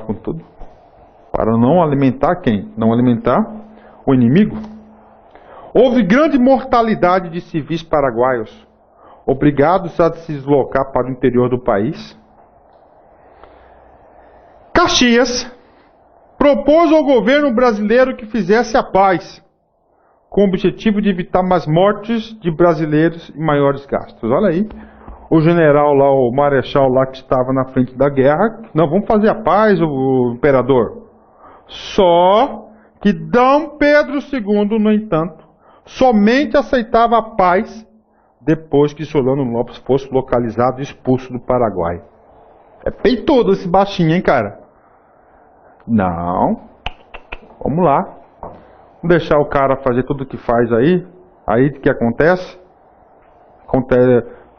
acaba com tudo. Para não alimentar quem? Não alimentar o inimigo. Houve grande mortalidade de civis paraguaios, obrigados a se deslocar para o interior do país. Caxias propôs ao governo brasileiro que fizesse a paz, com o objetivo de evitar mais mortes de brasileiros e maiores gastos. Olha aí, o general lá, o marechal lá que estava na frente da guerra, não, vamos fazer a paz, o imperador. Só que Dom Pedro II, no entanto, somente aceitava a paz depois que Solano Lopes fosse localizado e expulso do Paraguai. É peitudo esse baixinho, hein, cara? Não. Vamos lá. Vamos deixar o cara fazer tudo o que faz aí. Aí o que acontece?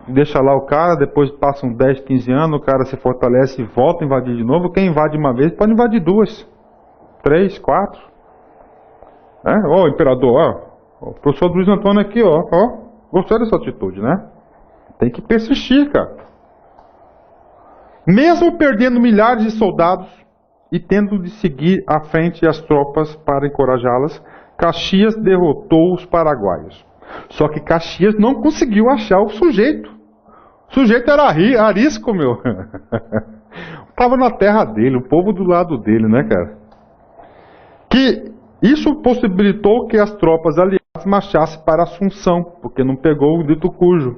Deixa lá o cara, depois passam 10, 15 anos, o cara se fortalece e volta a invadir de novo. Quem invade uma vez pode invadir 2, 3, 4. Ó, imperador, ó. O professor Luiz Antônio aqui, ó. Gostou dessa atitude, né? Tem que persistir, cara. Mesmo perdendo milhares de soldados e tendo de seguir à frente as tropas para encorajá-las, Caxias derrotou os paraguaios. Só que Caxias não conseguiu achar o sujeito. O sujeito era arisco, meu. Estava na terra dele, o povo do lado dele, né, cara? Que isso possibilitou que as tropas aliadas marchassem para Assunção, porque não pegou o dito cujo.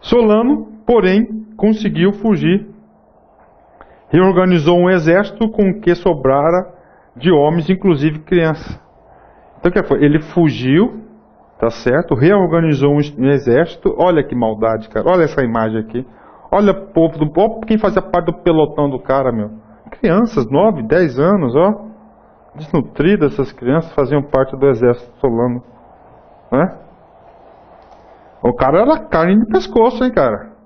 Solano, porém, conseguiu fugir. Reorganizou um exército com o que sobrara de homens, inclusive crianças. Então o que foi? Ele fugiu, tá certo? Reorganizou um exército. Olha que maldade, cara. Olha essa imagem aqui. Olha o povo do povo, quem fazia parte do pelotão do cara, meu. Crianças, 9, 10 anos, ó. Desnutridas, essas crianças faziam parte do exército Solano, né? O cara era carne de pescoço, hein, cara?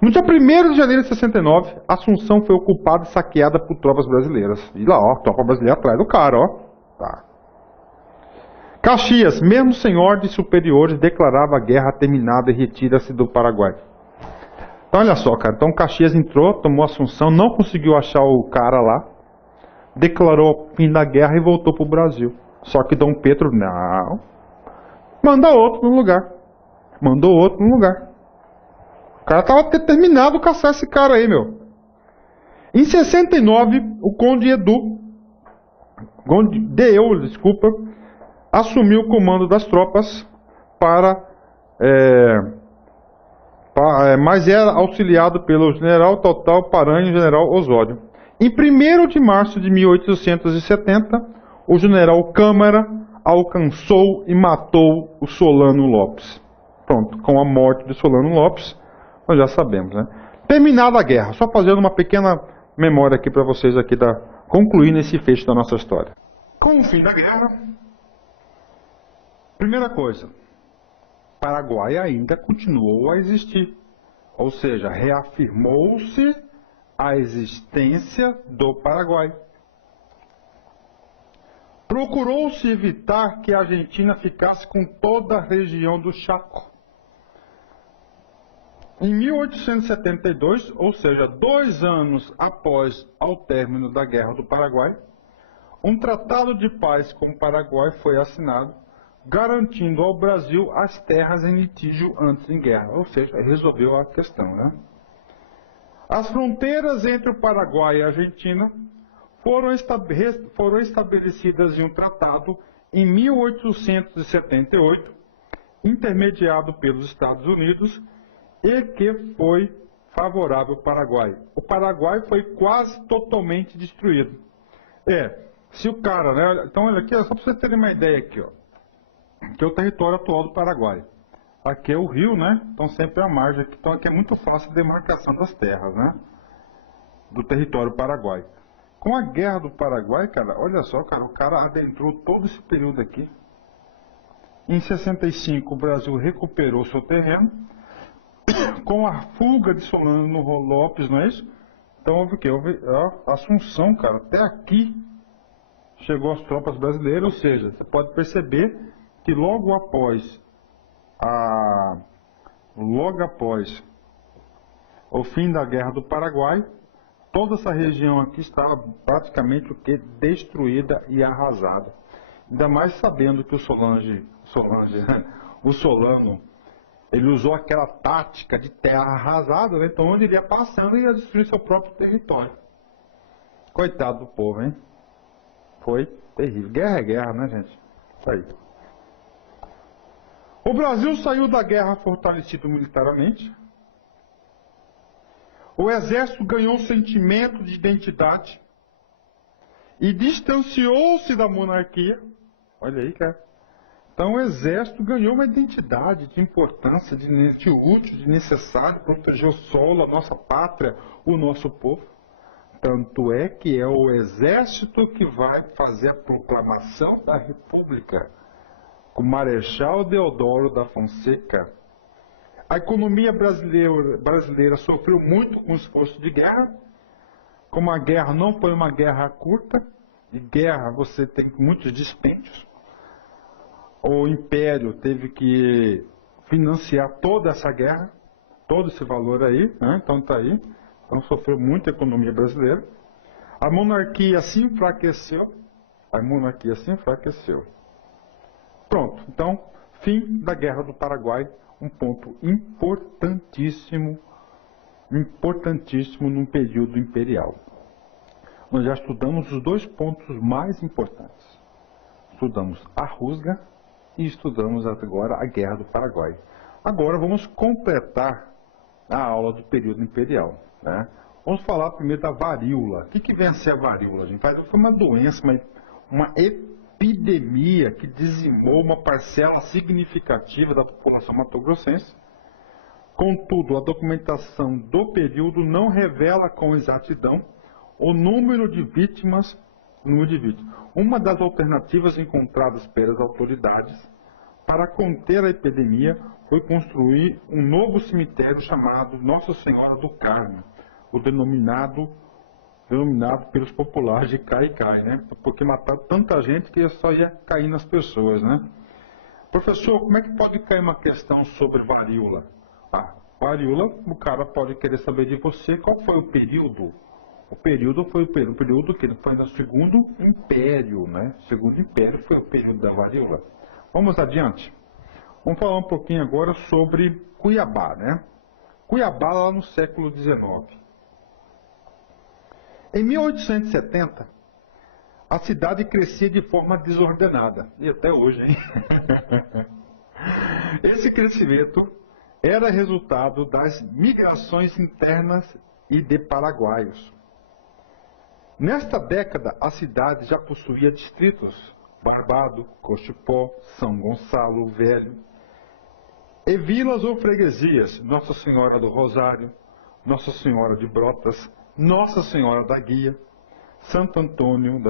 No dia 1º de janeiro de 69, Assunção foi ocupada e saqueada por tropas brasileiras. E lá, ó, tropa brasileira atrás do cara, ó. Tá. Caxias, mesmo sem ordens superiores, declarava a guerra terminada e retira-se do Paraguai. Então, olha só, cara. Então, Caxias entrou, tomou Assunção, não conseguiu achar o cara lá, declarou o fim da guerra e voltou para o Brasil. Só que Dom Pedro, não. Manda outro no lugar. Mandou outro no lugar. O cara estava determinado a caçar esse cara aí, meu. Em 69, o Conde Euler, assumiu o comando das tropas mas era auxiliado pelo general Total Paranhos e general Osório. Em 1º de março de 1870, o general Câmara alcançou e matou o Solano Lopes. Pronto, com a morte de Solano Lopes, nós já sabemos, né? Terminada a guerra, só fazendo uma pequena memória aqui para vocês, aqui concluindo esse fecho da nossa história. Com o fim da guerra, primeira coisa, Paraguai ainda continuou a existir, ou seja, reafirmou-se a existência do Paraguai. Procurou-se evitar que a Argentina ficasse com toda a região do Chaco. Em 1872, ou seja, 2 anos após o término da Guerra do Paraguai, um tratado de paz com o Paraguai foi assinado, garantindo ao Brasil as terras em litígio antes em guerra, ou seja, resolveu a questão, né? As fronteiras entre o Paraguai e a Argentina foram estabelecidas em um tratado em 1878, intermediado pelos Estados Unidos, e que foi favorável ao Paraguai. O Paraguai foi quase totalmente destruído. Se o cara, né? Então, olha aqui, só para vocês terem uma ideia aqui, ó. Aqui é o território atual do Paraguai. Aqui é o rio, né? Então sempre é a margem aqui. Então aqui é muito fácil a demarcação das terras, né? Do território paraguai. Com a Guerra do Paraguai, cara, olha só, cara, o cara adentrou todo esse período aqui. Em 65, o Brasil recuperou seu terreno. Com a fuga de Solano Lopes, não é isso? Então houve o quê? Houve a Assunção, cara. Até aqui chegou as tropas brasileiras, ou seja, você pode perceber que logo após o fim da Guerra do Paraguai, Toda essa região aqui estava praticamente o que? Destruída e arrasada. Ainda mais sabendo que o o Solano, ele usou aquela tática de terra arrasada, né? Então onde ele ia passando, ele ia destruir seu próprio território. Coitado do povo, hein? Foi terrível. Guerra é guerra, né, gente? Isso aí. O Brasil saiu da guerra fortalecido militarmente. O exército ganhou um sentimento de identidade e distanciou-se da monarquia. Olha aí, cara. Então o exército ganhou uma identidade de importância, de útil, de necessário, proteger o solo, a nossa pátria, o nosso povo. Tanto é que é o exército que vai fazer a proclamação da República, com o Marechal Deodoro da Fonseca. A economia brasileira sofreu muito com o esforço de guerra. Como a guerra não foi uma guerra curta, de guerra você tem muitos dispêndios. O Império teve que financiar toda essa guerra, todo esse valor aí, né? Então está aí. Então sofreu muito a economia brasileira. A monarquia se enfraqueceu. Pronto, então, fim da Guerra do Paraguai, um ponto importantíssimo num período imperial. Nós já estudamos os dois pontos mais importantes. Estudamos a rusga e estudamos agora a Guerra do Paraguai. Agora vamos completar a aula do período imperial, né? Vamos falar primeiro da varíola. O que vem a ser a varíola, gente? Foi uma doença, uma epidemia que dizimou uma parcela significativa da população matogrossense. Contudo, a documentação do período não revela com exatidão o número de vítimas. Uma das alternativas encontradas pelas autoridades para conter a epidemia foi construir um novo cemitério chamado Nossa Senhora do Carmo, o denominado pelos populares de Cai-Cai, né? Porque mataram tanta gente que só ia cair nas pessoas, né? Professor, como é que pode cair uma questão sobre varíola? Varíola, o cara pode querer saber de você qual foi o período. O período foi o período que foi no Segundo Império, né? O Segundo Império foi o período da varíola. Vamos adiante. Vamos falar um pouquinho agora sobre Cuiabá, né? Cuiabá lá no século XIX. Em 1870, a cidade crescia de forma desordenada. E até hoje, hein? Esse crescimento era resultado das migrações internas e de paraguaios. Nesta década, a cidade já possuía distritos: Barbado, Cochipó, São Gonçalo Velho, e vilas ou freguesias: Nossa Senhora do Rosário, Nossa Senhora de Brotas, Nossa Senhora da Guia, Santo Antônio,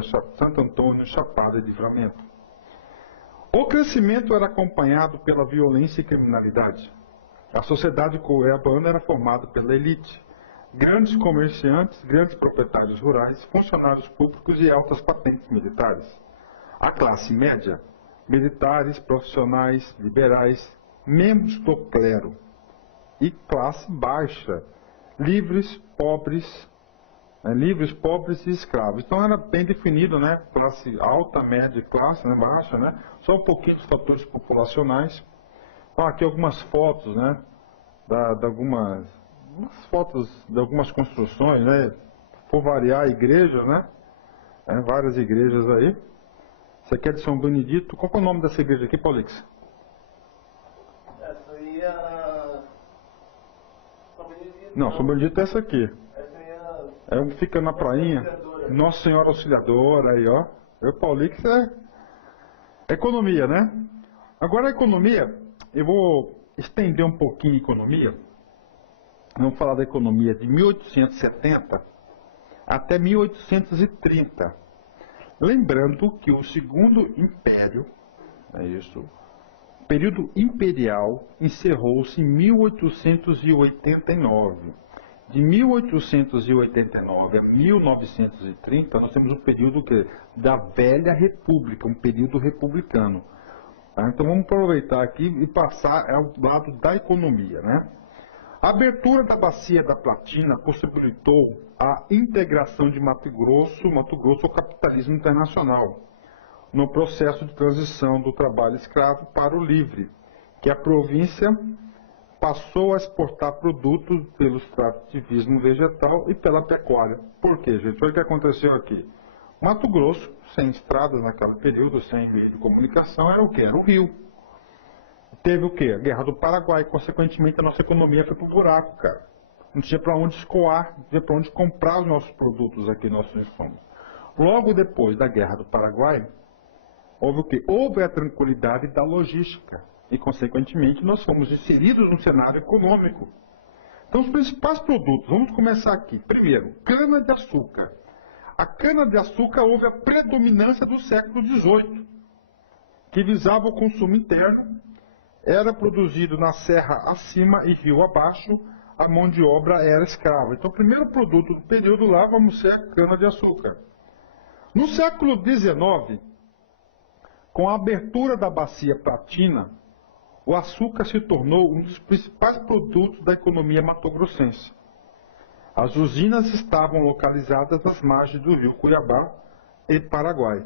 Chapada e Livramento. O crescimento era acompanhado pela violência e criminalidade. A sociedade cuiabana era formada pela elite: grandes comerciantes, grandes proprietários rurais, funcionários públicos e altas patentes militares. A classe média: militares, profissionais, liberais, membros do clero. E classe baixa: livres, pobres e escravos. Então era bem definido, né? Classe alta, média e classe, né? Baixa, né? Só um pouquinho dos fatores populacionais. Então, aqui algumas fotos, né? Umas fotos de algumas construções, né? Por variar, igrejas, né? Várias igrejas aí. Isso aqui é de São Benedito. Qual é o nome dessa igreja aqui, Paulix? Essa aí é São Benedito. Não, São Benedito é essa aqui. Essa aí Fica na prainha. Nossa Senhora Auxiliadora aí, ó. O Paulix é economia, né? Agora a economia, eu vou estender um pouquinho a economia. Vamos falar da economia de 1870 até 1830. Lembrando que o Segundo Império, o período imperial encerrou-se em 1889. De 1889 a 1930, nós temos um período da Velha República, um período republicano. Tá? Então vamos aproveitar aqui e passar ao lado da economia, né? A abertura da bacia da Platina possibilitou a integração de Mato Grosso ao capitalismo internacional, no processo de transição do trabalho escravo para o livre, que a província passou a exportar produtos pelo extrativismo vegetal e pela pecuária. Por quê, gente? Olha o que aconteceu aqui. Mato Grosso, sem estradas naquele período, sem meio de comunicação, era o quê? Era o rio. Teve o quê? A Guerra do Paraguai, consequentemente a nossa economia foi pro buraco, cara. Não tinha para onde escoar, não tinha para onde comprar os nossos produtos aqui, nossos insumos. Logo depois da Guerra do Paraguai, houve o quê? Houve a tranquilidade da logística. E, consequentemente, nós fomos inseridos no cenário econômico. Então, os principais produtos, vamos começar aqui. Primeiro, cana-de-açúcar. A cana-de-açúcar houve a predominância do século XVIII, que visava o consumo interno, era produzido na serra acima e rio abaixo, a mão de obra era escrava. Então, o primeiro produto do período lá vamos ser a cana-de-açúcar. No século XIX, com a abertura da bacia Platina, o açúcar se tornou um dos principais produtos da economia matogrossense. As usinas estavam localizadas às margens do rio Cuiabá e Paraguai.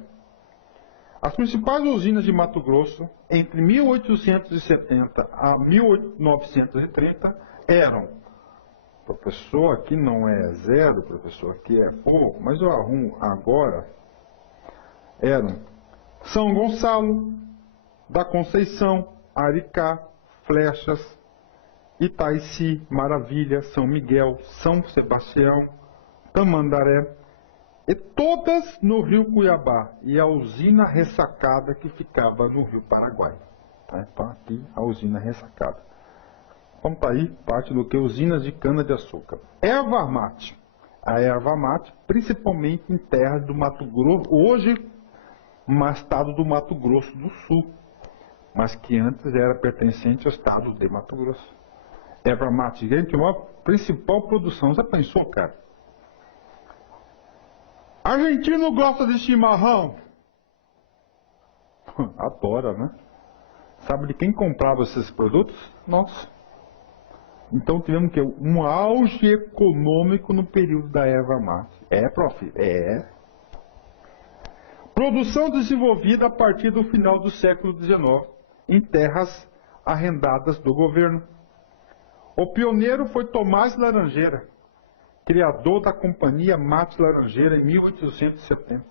As principais usinas de Mato Grosso, entre 1870 a 1930, eram, professor, aqui não é zero, professor, aqui é pouco, mas eu arrumo agora, eram São Gonçalo, da Conceição, Aricá, Flechas, Itaici, Maravilha, São Miguel, São Sebastião, Tamandaré, e todas no rio Cuiabá, e a usina ressacada que ficava no rio Paraguai. Tá? Então aqui a usina ressacada. Então tá aí parte do que usinas de cana-de-açúcar. Erva mate. A erva mate, principalmente em terras do Mato Grosso, hoje um estado do Mato Grosso do Sul, mas que antes era pertencente ao estado de Mato Grosso. Erva mate, gente, é uma principal produção. Já pensou, cara? Argentino gosta de chimarrão? Adora, né? Sabe de quem comprava esses produtos? Nós. Então tivemos que um auge econômico no período da erva mate. É, prof? É. Produção desenvolvida a partir do final do século XIX, em terras arrendadas do governo. O pioneiro foi Tomás Laranjeira, criador da companhia Mate Laranjeira em 1870.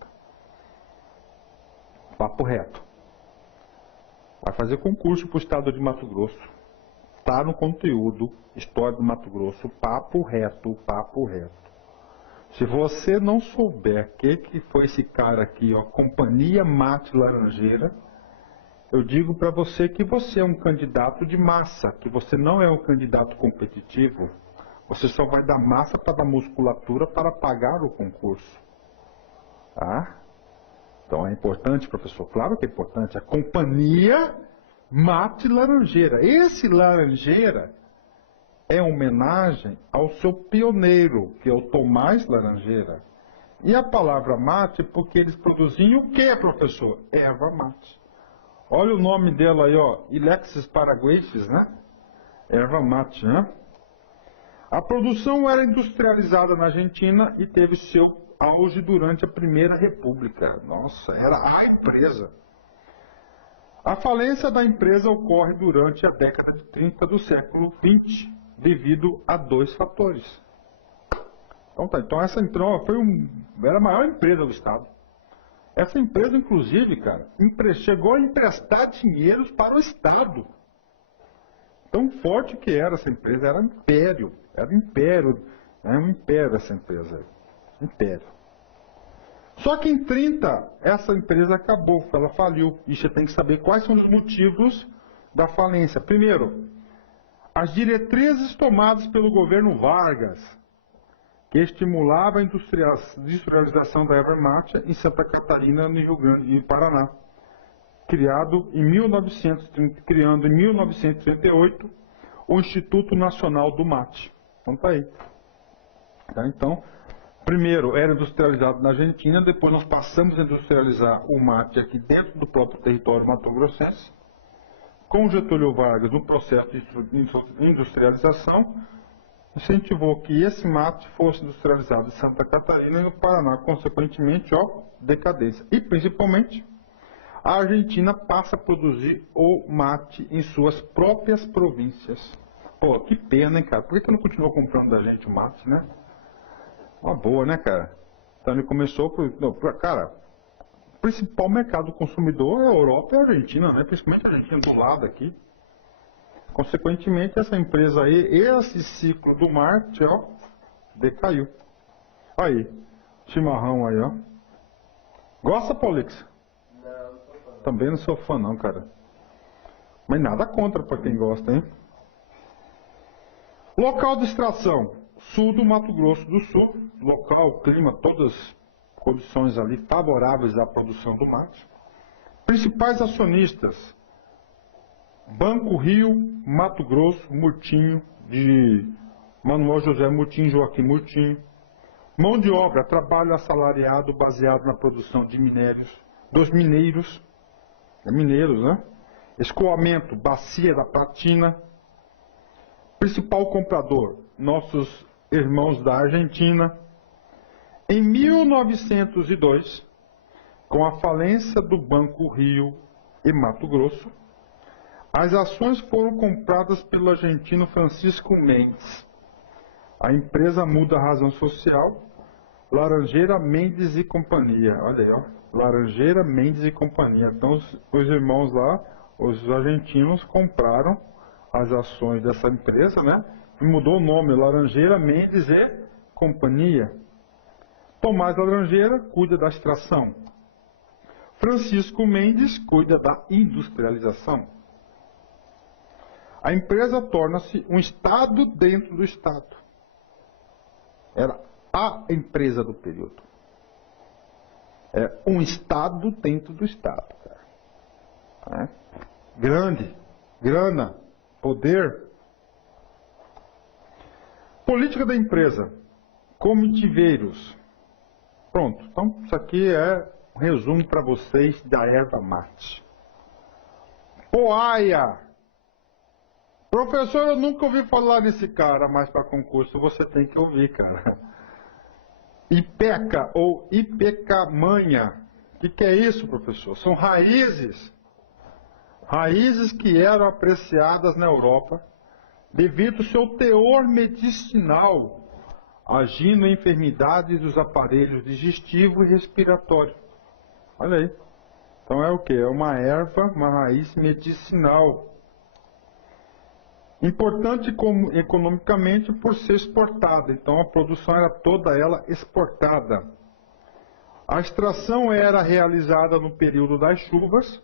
Papo reto. Vai fazer concurso para o estado de Mato Grosso. Está no conteúdo, História do Mato Grosso, papo reto, papo reto. Se você não souber que foi esse cara aqui, ó, Companhia Mate Laranjeira, eu digo para você que você é um candidato de massa, que você não é um candidato competitivo. Você só vai dar massa para dar musculatura para pagar o concurso. Tá? Então é importante, professor? Claro que é importante. A Companhia Mate Laranjeira. Esse Laranjeira é homenagem ao seu pioneiro, que é o Tomás Laranjeira. E a palavra mate porque eles produziam o que, professor? Erva mate. Olha o nome dela aí, ó. Ilexis paraguensis, né? Erva mate, né? A produção era industrializada na Argentina e teve seu auge durante a Primeira República. Nossa, era a empresa. A falência da empresa ocorre durante a década de 30 do século XX, devido a dois fatores. Então, tá, então essa então, era a maior empresa do Estado. Essa empresa, inclusive, cara, chegou a emprestar dinheiros para o Estado. Tão forte que era essa empresa, era um império essa empresa aí. Império. Só que em 30, essa empresa acabou, ela faliu. E você tem que saber quais são os motivos da falência. Primeiro, as diretrizes tomadas pelo governo Vargas, que estimulava a industrialização da erva mate em Santa Catarina, no Rio Grande e Paraná. Criando em 1938 o Instituto Nacional do Mate. Então tá aí. Tá, então, primeiro era industrializado na Argentina, depois nós passamos a industrializar o mate aqui dentro do próprio território mato-grossense, com Getúlio Vargas no processo de industrialização, incentivou que esse mate fosse industrializado em Santa Catarina e no Paraná, consequentemente, decadência. E, principalmente, a Argentina passa a produzir o mate em suas próprias províncias. Pô, que pena, hein, cara? Por que não continuou comprando da gente o mate, né? Uma boa, né, cara? Então ele começou cara, o principal mercado consumidor é a Europa e a Argentina, né? Principalmente a Argentina do lado aqui. Consequentemente, essa empresa aí, esse ciclo do mate, decaiu. Aí, chimarrão aí, Gosta, Paulix? Não sou fã. Também não sou fã não, cara. Mas nada contra pra quem gosta, hein? Local de extração. Sul do Mato Grosso do Sul. Local, clima, todas as condições ali favoráveis à produção do mate. Principais acionistas. Banco Rio, Mato Grosso, Murtinho, de Manuel José Murtinho, Joaquim Murtinho. Mão de obra, trabalho assalariado baseado na produção de minérios, dos mineiros, mineiros, né? Escoamento, Bacia da Platina. Principal comprador, nossos irmãos da Argentina. Em 1902, com a falência do Banco Rio e Mato Grosso, as ações foram compradas pelo argentino Francisco Mendes. A empresa muda a razão social, Laranjeira, Mendes e Companhia. Olha aí, Laranjeira, Mendes e Companhia. Então, os irmãos lá, os argentinos, compraram as ações dessa empresa, né? E mudou o nome, Laranjeira, Mendes e Companhia. Tomás Laranjeira cuida da extração. Francisco Mendes cuida da industrialização. A empresa torna-se um Estado dentro do Estado. Era a empresa do período. É um Estado dentro do Estado. Cara. Grande, grana, poder. Política da empresa. Comitiveiros. Pronto. Então, isso aqui é um resumo para vocês da erva mate. Poaia. Professor, eu nunca ouvi falar nesse cara, mas para concurso você tem que ouvir, cara. Ipeca ou ipecamanha. O que é isso, professor? São raízes. Raízes que eram apreciadas na Europa devido ao seu teor medicinal, agindo em enfermidades dos aparelhos digestivo e respiratório. Olha aí. Então é o que? É uma erva, uma raiz medicinal. Importante economicamente por ser exportada. Então a produção era toda ela exportada. A extração era realizada no período das chuvas,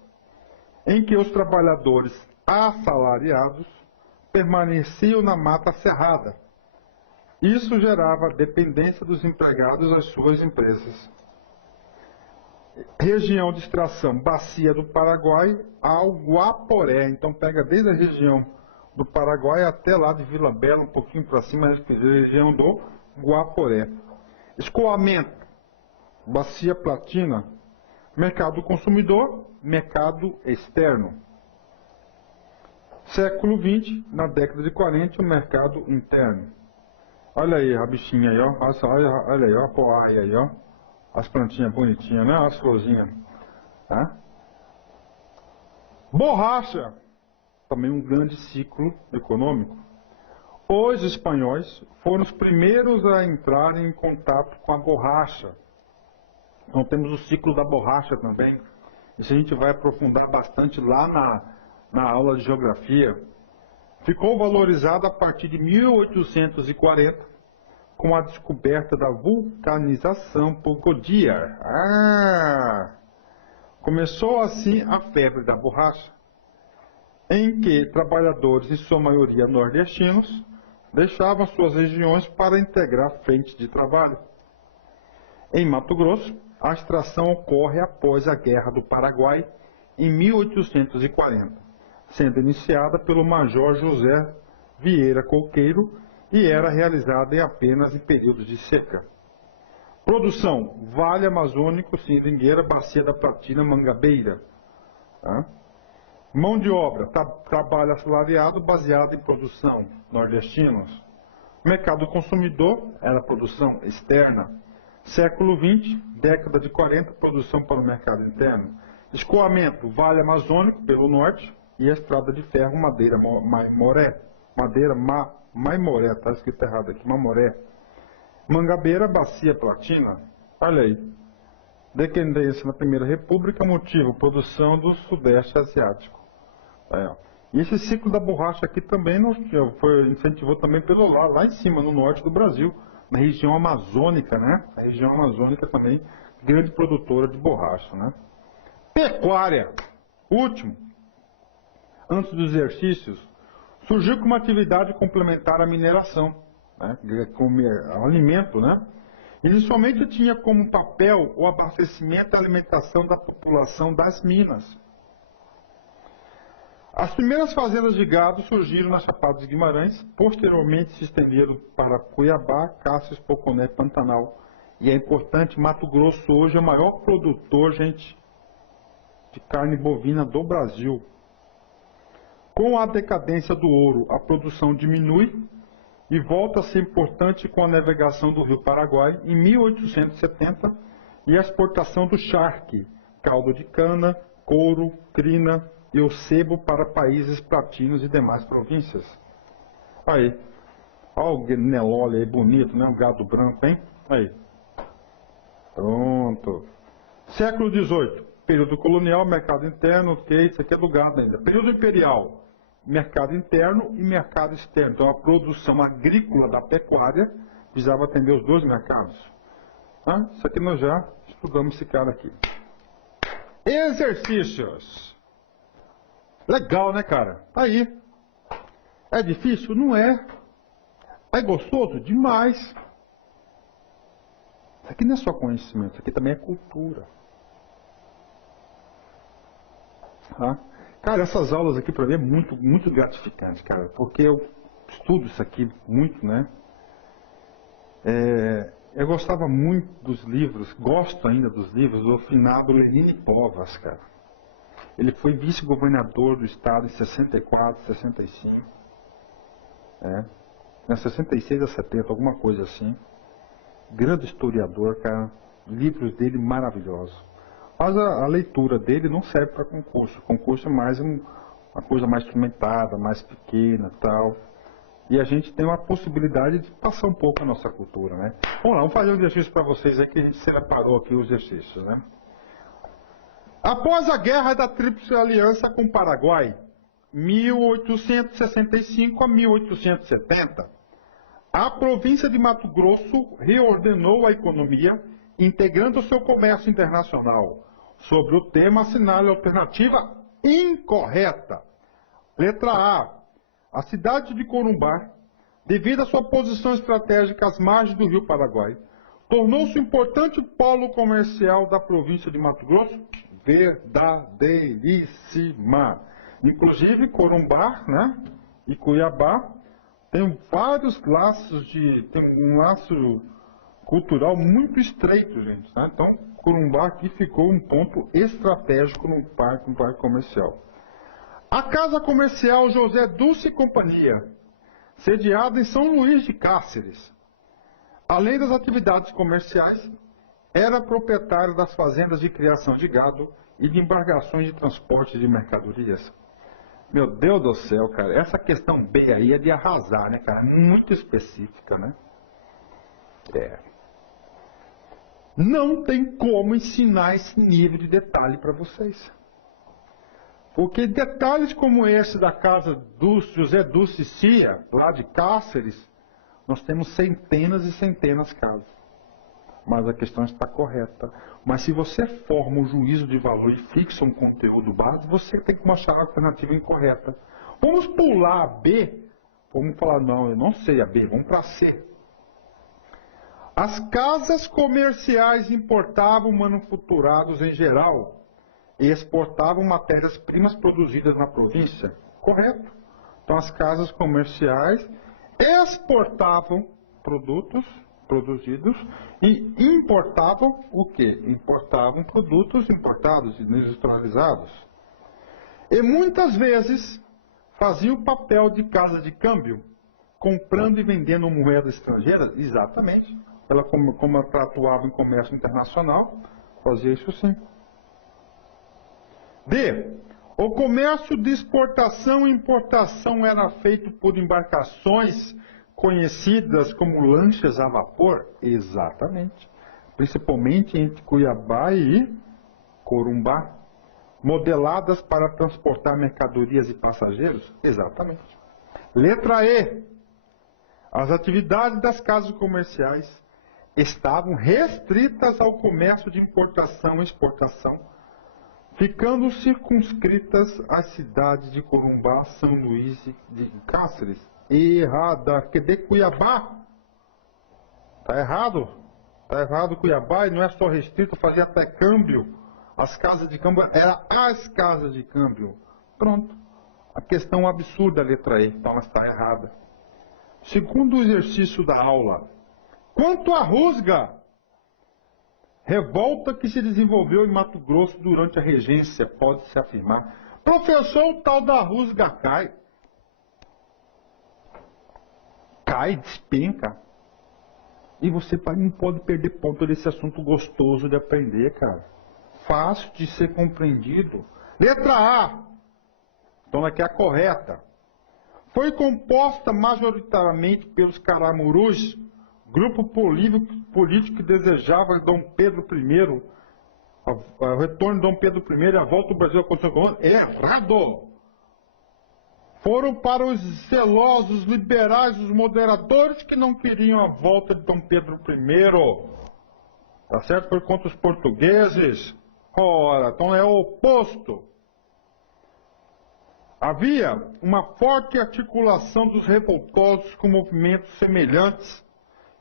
em que os trabalhadores assalariados permaneciam na mata cerrada. Isso gerava dependência dos empregados às suas empresas. Região de extração, Bacia do Paraguai ao Guaporé. Então pega desde a região do Paraguai até lá de Vila Bela, um pouquinho para cima, região do Guaporé. Escoamento, Bacia Platina. Mercado consumidor, mercado externo. Século XX, na década de 40, o mercado interno. Olha aí a bichinha aí, olha aí, a poaia aí, as plantinhas bonitinhas, né? As florzinhas. Tá? Borracha, também um grande ciclo econômico. Os espanhóis foram os primeiros a entrarem em contato com a borracha. Então temos o ciclo da borracha também. Isso a gente vai aprofundar bastante lá na aula de geografia. Ficou valorizada a partir de 1840, com a descoberta da vulcanização por Goodyear. Começou assim a febre da borracha, em que trabalhadores, em sua maioria nordestinos, deixavam suas regiões para integrar frentes de trabalho. Em Mato Grosso, a extração ocorre após a Guerra do Paraguai, em 1840, sendo iniciada pelo Major José Vieira Coqueiro e era realizada apenas em períodos de seca. Produção: Vale Amazônico, Seringueira, Bacia da Platina, Mangabeira. Tá? Mão de obra, trabalho assalariado baseado em produção, nordestinos. Mercado consumidor, era produção externa. Século XX, década de 40, produção para o mercado interno. Escoamento, Vale Amazônico, pelo norte, e a estrada de ferro, madeira Maimoré. Madeira Maimoré, está escrito errado aqui, Mamoré. Mangabeira, Bacia Platina. Olha aí. Decadência na Primeira República, motivo, produção do Sudeste Asiático. Aí, ó. E esse ciclo da borracha aqui também incentivou também pelo lá em cima, no norte do Brasil, na região amazônica, né? A região amazônica também, grande produtora de borracha, né? Pecuária, último. Antes dos exercícios, surgiu como atividade complementar à mineração, né? Como alimento, né? Inicialmente tinha como papel o abastecimento e alimentação da população das minas. As primeiras fazendas de gado surgiram na Chapada dos Guimarães, posteriormente se estenderam para Cuiabá, Caxias, Poconé, Pantanal. E é importante, Mato Grosso hoje é o maior produtor, gente, de carne bovina do Brasil. Com a decadência do ouro, a produção diminui e volta a ser importante com a navegação do Rio Paraguai em 1870 e a exportação do charque, caldo de cana, couro, crina e o sebo para países platinos e demais províncias. Aí, olha o Nelore aí bonito, né? Um gado branco, hein? Aí. Pronto. Século XVIII, período colonial, mercado interno, ok, isso aqui é do gado ainda. Período imperial, mercado interno e mercado externo. Então a produção agrícola da pecuária visava atender os dois mercados. Ah, isso aqui nós já estudamos esse cara aqui. Exercícios. Legal, né, cara? Aí. É difícil? Não é. É gostoso? Demais. Isso aqui não é só conhecimento, isso aqui também é cultura. Tá? Cara, essas aulas aqui para mim é muito gratificante, cara, porque eu estudo isso aqui muito, né? Eu gostava muito dos livros, gosto ainda dos livros do finado Lenine Povas, cara. Ele foi vice-governador do estado em 64, 65. Em 66 a 70, alguma coisa assim. Grande historiador, cara. Livros dele maravilhosos. Mas a leitura dele não serve para concurso. O concurso é mais uma coisa mais instrumentada, mais pequena e tal. E a gente tem uma possibilidade de passar um pouco a nossa cultura, né? Vamos lá, vamos fazer um exercício para vocês aí que a gente separou aqui os exercícios, né? Após a Guerra da Tríplice Aliança com o Paraguai, 1865 a 1870, a província de Mato Grosso reordenou a economia, integrando seu comércio internacional. Sobre o tema, assinale a alternativa incorreta. Letra A. A cidade de Corumbá, devido à sua posição estratégica às margens do rio Paraguai, tornou-se um importante polo comercial da província de Mato Grosso. Verdadeiríssima. Inclusive, Corumbá, né, e Cuiabá tem vários laços tem um laço cultural muito estreito, gente. Né? Então, Corumbá aqui ficou um ponto estratégico no parque comercial. A Casa Comercial José Dulce e Companhia, sediada em São Luís de Cáceres, além das atividades comerciais, era proprietário das fazendas de criação de gado e de embarcações de transporte de mercadorias. Meu Deus do céu, cara, essa questão B aí é de arrasar, né, cara? Muito específica, né? Não tem como ensinar esse nível de detalhe para vocês. Porque detalhes como esse da casa do José Dulce Cia, lá de Cáceres, nós temos centenas e centenas de casos. Mas a questão está correta. Mas se você forma um juízo de valor e fixa um conteúdo base, você tem que achar a alternativa incorreta. Vamos pular a B, vamos falar, não, eu não sei a B, vamos para C. As casas comerciais importavam manufaturados em geral e exportavam matérias-primas produzidas na província. Correto. Então as casas comerciais exportavam produtos produzidos e importavam o quê? Importavam produtos importados e industrializados. E muitas vezes fazia o papel de casa de câmbio, comprando e vendendo moeda estrangeira, exatamente. Ela, como ela atuava em comércio internacional, fazia isso sim. D. O comércio de exportação e importação era feito por embarcações conhecidas como lanchas a vapor? Exatamente. Principalmente entre Cuiabá e Corumbá. Modeladas para transportar mercadorias e passageiros? Exatamente. Letra E. As atividades das casas comerciais estavam restritas ao comércio de importação e exportação, ficando circunscritas às cidades de Corumbá, São Luís e de Cáceres. Errada. Que de Cuiabá? Está errado. Está errado Cuiabá, e não é só restrito, fazia até câmbio. As casas de câmbio eram as casas de câmbio. Pronto. A questão absurda, a letra E. Então ela está errada. Segundo o exercício da aula, quanto à rusga, revolta que se desenvolveu em Mato Grosso durante a regência, pode-se afirmar. Professor, o tal da rusga cai. Cai, despenca. E você não pode perder ponto desse assunto gostoso de aprender, cara. Fácil de ser compreendido. Letra A. Então aqui é a correta. Foi composta majoritariamente pelos caramurus, grupo político que desejava Dom Pedro I, o retorno de Dom Pedro I e a volta do Brasil à Constituição. Errado! Foram para os zelosos, liberais, os moderadores que não queriam a volta de Dom Pedro I. Tá certo? Foi contra os portugueses. Ora, então é o oposto. Havia uma forte articulação dos revoltosos com movimentos semelhantes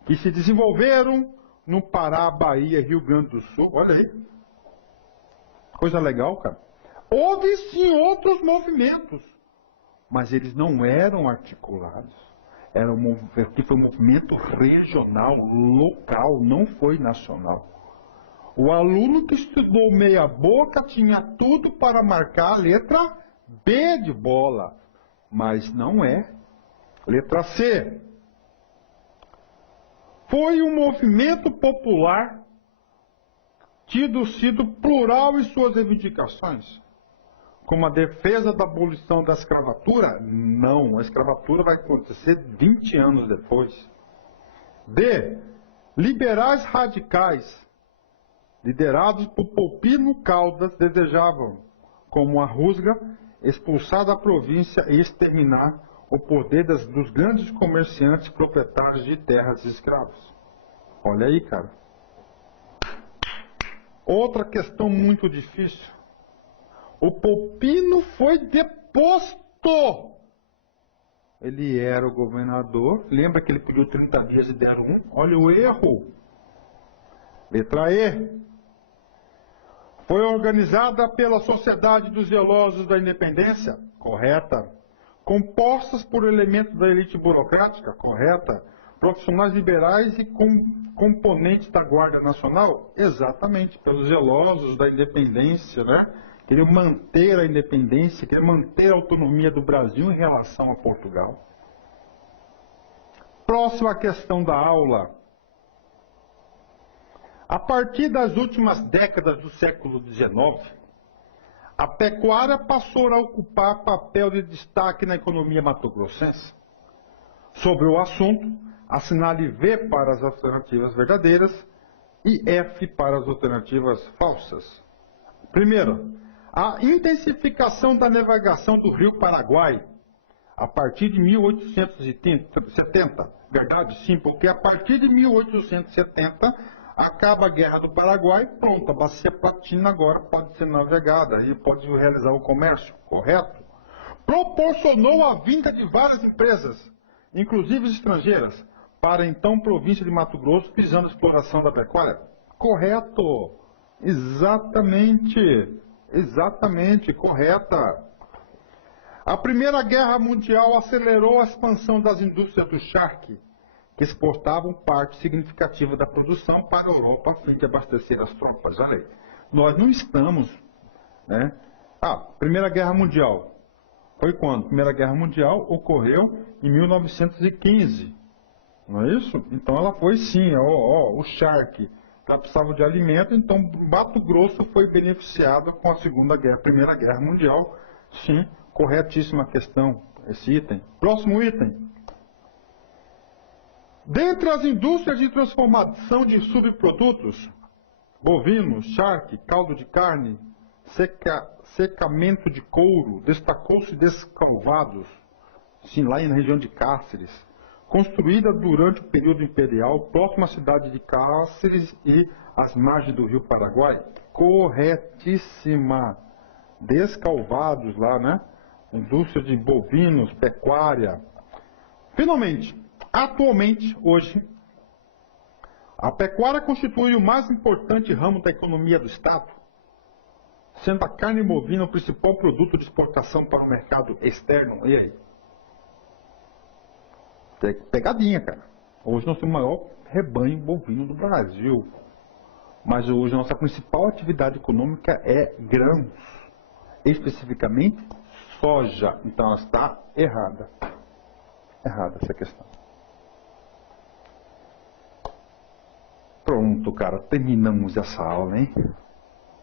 que se desenvolveram no Pará, Bahia, Rio Grande do Sul. Olha aí. Coisa legal, cara. Houve sim outros movimentos, mas eles não eram articulados. Aqui foi um movimento regional, local, não foi nacional. O aluno que estudou meia boca tinha tudo para marcar a letra B de bola, mas não é. Letra C. Foi um movimento popular sido plural em suas reivindicações, como a defesa da abolição da escravatura? Não, a escravatura vai acontecer 20 anos depois. D. Liberais radicais, liderados por Poupino Caldas, desejavam, como a rusga, expulsar da província e exterminar o poder dos grandes comerciantes proprietários de terras e escravos. Olha aí, cara. Outra questão muito difícil. O Poupino foi deposto. Ele era o governador. Lembra que ele pediu 30 dias e deram um? Olha o erro. Letra E. Foi organizada pela Sociedade dos Zelosos da Independência? Correta. Compostas por elementos da elite burocrática? Correta. Profissionais liberais e componentes da Guarda Nacional? Exatamente, pelos zelosos da independência, né? Queriam manter a independência, queriam manter a autonomia do Brasil em relação a Portugal. Próxima questão da aula. A partir das últimas décadas do século XIX, a pecuária passou a ocupar papel de destaque na economia mato-grossense. Sobre o assunto, assinale V para as alternativas verdadeiras e F para as alternativas falsas. Primeiro, a intensificação da navegação do Rio Paraguai a partir de 1870. Verdade? Sim, porque a partir de 1870 acaba a Guerra do Paraguai, pronto, a Bacia Platina agora pode ser navegada e pode realizar o comércio, correto? Proporcionou a vinda de várias empresas, inclusive estrangeiras, para a então província de Mato Grosso, visando a exploração da pecuária? Correto! Exatamente, correta. A Primeira Guerra Mundial acelerou a expansão das indústrias do charque, que exportavam parte significativa da produção para a Europa a fim de abastecer as tropas. Olha aí, nós não estamos, né, Primeira Guerra Mundial. Foi quando? Primeira Guerra Mundial ocorreu em 1915. Não é isso? Então ela foi sim, o Shark. Ela precisava de alimento, então Mato Grosso foi beneficiado com a Primeira Guerra Mundial. Sim, corretíssima questão, esse item. Próximo item. Dentre as indústrias de transformação de subprodutos, bovinos, charque, caldo de carne, secamento de couro, destacou-se Descalvados, sim, lá na região de Cáceres, construída durante o período imperial, próxima à cidade de Cáceres e às margens do rio Paraguai. Corretíssima. Descalvados lá, né? Indústria de bovinos, pecuária. Finalmente, atualmente, hoje, a pecuária constitui o mais importante ramo da economia do Estado, sendo a carne bovina o principal produto de exportação para o mercado externo. E aí? Pegadinha, cara. Hoje nós temos o maior rebanho bovino do Brasil. Mas hoje a nossa principal atividade econômica é grãos. Especificamente, soja. Então ela está errada. Errada essa questão. Pronto, cara. Terminamos essa aula, hein?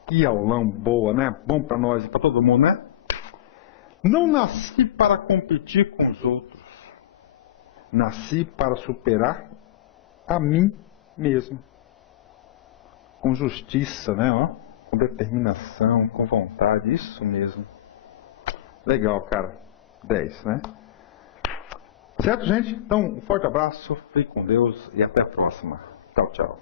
Que aulão boa, né? Bom para nós e para todo mundo, né? Não nasci para competir com os outros. Nasci para superar a mim mesmo. Com justiça, né? Com determinação, com vontade. Isso mesmo. Legal, cara. 10, né? Certo, gente? Então, um forte abraço. Fique com Deus e até a próxima. Tchau, tchau.